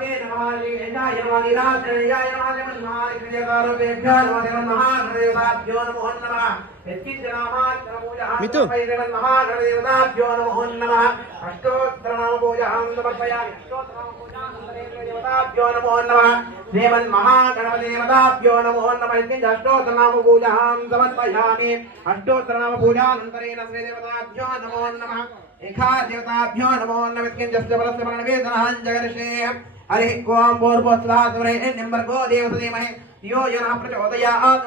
महादेवाभ्ये नमः लिंगाय नमः लीलाचर्याय नमः लिंगाय नमः महागणदेवताभ्यो नमो नमः मितु महागणदेवताभ्यो नमो नमः अष्टोत्तर नाम पूजां समर्पयामि देवताभ्यो नमो नमः श्रीमन्महागणपतिदेवताभ्यो नमो नमः अष्टोत्तर नाम पूजां समर्पयामि अष्टोत्तर नाम पूजानन्तरेण श्रीदेवताभ्यो नमो नमः एकादेवताभ्यो नमो नमः किञ्चस्य परस्य प्रणवेदनः जगर्षे हरिः ओं पूर्वोत्साहसुरे निम्बर्गो देवतधीमहि यो जनः प्रचोदयात्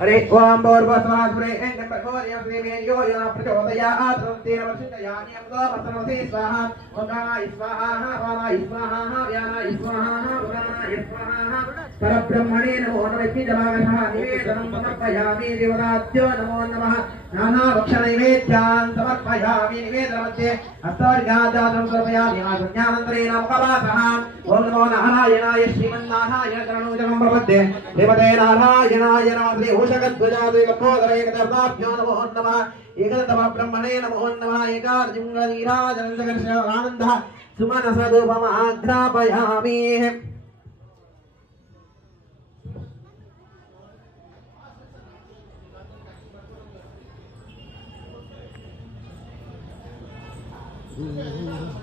हरे ओम बोर्वस्वासुरे निम्बर्गो देवतधीमहि यो जनः प्रचोदयात् तेन वर्षितयामि अम्बो पत्रमसि स्वाहा ओंकाराय स्वाहा वाराय स्वाहा व्यानाय स्वाहा उदानाय स्वाहा परब्रह्मणे नमो नमः जलागशः निवेदनं समर्पयामि देवताभ्यो नमो नमः नानाभक्षणनैवेद्यान् समर्पयामि निवेदनमध्ये हस्तवर्गादानं समर्पयामि आज्ञानन्तरेण मुखवासः ॐ नमो नारायणाय श्रीमन्नारायण शरणोजनं प्रपद्ये देवते नारायणाय नमः श्री उषगध्वजादे लक्षोदरैकदेवताभ्यो नमो नमः एकदतमः ब्रह्मणे नमो नमः एकार्जुङ्गनीराजनं जगर्ष आनन्दः सुमनसदुपमाघ्रापयामि Mm-hmm.